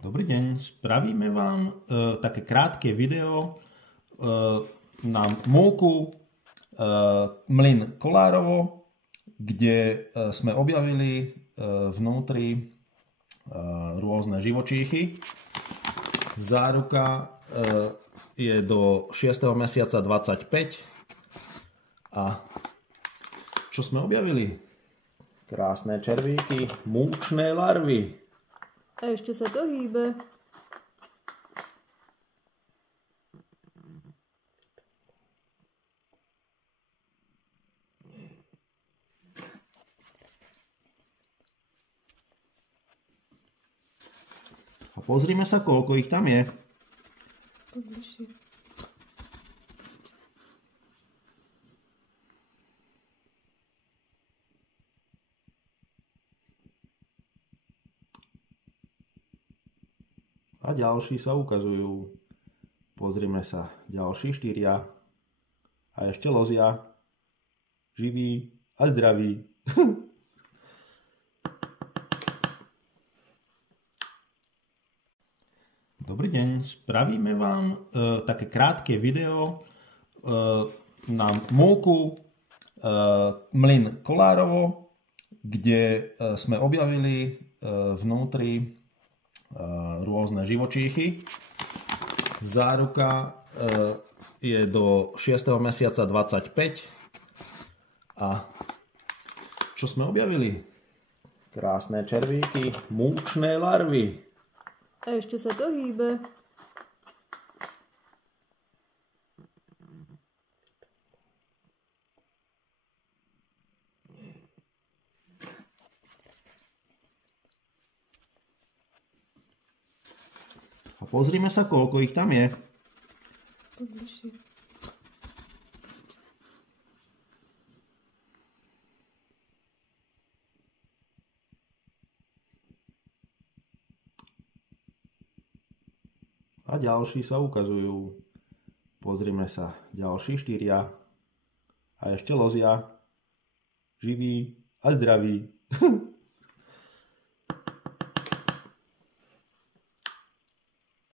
Dobrý deň, spravíme vám také krátke video na múku Mlyn Kolárovo, kde sme objavili vnútri rôzne živočíchy. Záruka je do 6. mesiaca 25. A čo sme objavili? Krásne červíky, múčné larvy. A ešte sa to hýbe. A pozrime sa, koľko ich tam je. Pobližšie. A ďalší sa ukazujú. Pozrime sa. Ďalší 4. A ešte lozia. Živí a zdraví. Dobrý deň, spravíme vám také krátke video na múku Mlyn Kolárovo, kde sme objavili vnútri rôzne živočíchy. Záruka je do 6. mesiaca 25. A čo sme objavili? Krásne červíky, múčné larvy. A ešte sa to hýbe. A pozrime sa, koľko ich tam je. Pobližšie. A ďalší sa ukazujú. Pozrime sa. Ďalší 4. A ešte lozia. Živí a zdraví.